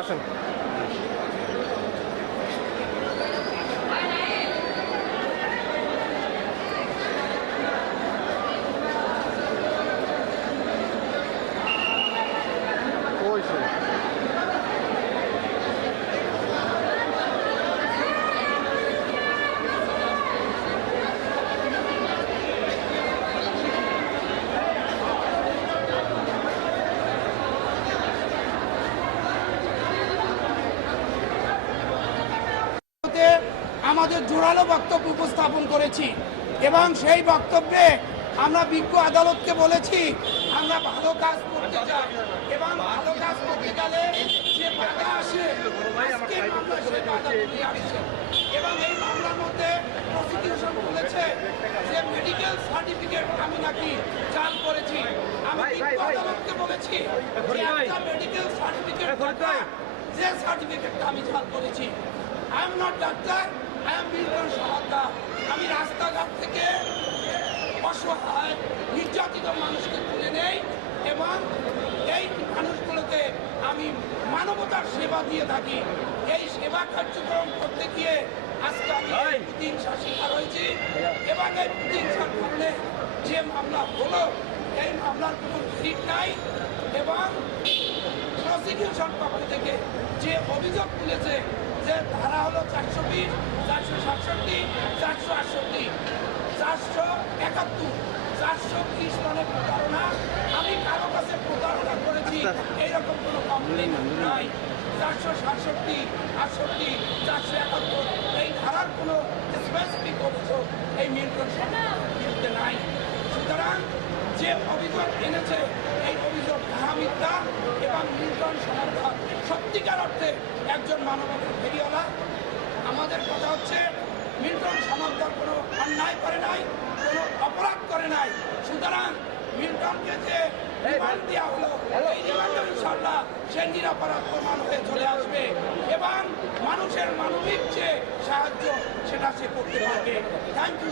আসেন। আমাদের জোরালো বক্তব্য উপস্থাপন করেছি এবং সেই বক্তব্যে আমরা বিজ্ঞ আদালতকে বলেছি আমরা ভালো কাজ করতে চাই এবং ভালো কাজ করতে গেলে যে বাধা আসে আজকের মামলা সেই বাধা তুলে আসছে এবং এই মামলার মধ্যে প্রসিকিউশন বলেছে যে মেডিকেল সার্টিফিকেট আমি নাকি জাল করেছি। আমি বিজ্ঞ আদালতকে বলেছি যে একটা মেডিকেল সার্টিফিকেট যে সার্টিফিকেটটা আমি জাল করেছি। I am not doctor, I am Milton Samaddar. আমি রাস্তাঘাট থেকে অসহায় নির্যাতিত মানুষকে তুলে নেই এবং এই মানুষগুলোকে আমি মানবতার সেবা দিয়ে থাকি। এই সেবা কার্যক্রম করতে গিয়ে আজকে আমি প্রতিহিংসার শিকার হয়েছি এবং এই প্রতিহিংসার কারণে যে মামলা হলো এই মামলার কোনো সিট নাই এবং প্রসিকিউশন পক্ষ থেকে যে অভিযোগ তুলেছে যে ধারা হলো 420, 467, 468, 471, 430 সনের প্রতারণা। আমি কারো কাছে প্রতারণা করেছি এইরকম কোনো কমপ্লেন নাই। 467, 68, 471 এই ধারার কোনো স্পেসিফিক অভিযোগ এই মিল্টন সমাজের বিরুদ্ধে নাই। সুতরাং যে অভিযোগ এনেছে এই অভিযোগ মিথ্যা এবং মিল্টন সমাজের সত্যিকার অর্থে একজন মানবতার ফেরিওয়ালা। আমাদের কথা হচ্ছে মিল্টন সমাজের কোনো অন্যায় করে নাই, কোনো অপরাধ করে নাই। সুতরাং মিল্টনকে যে রিমান্ড দেওয়া হলো এই রিমান্ডে ইনশাআল্লাহ সে নিরপরাধ প্রমাণ হয়ে চলে আসবে এবং মানুষের মানবিক যে সাহায্য সেটা সে করতে পারবে। Thank you.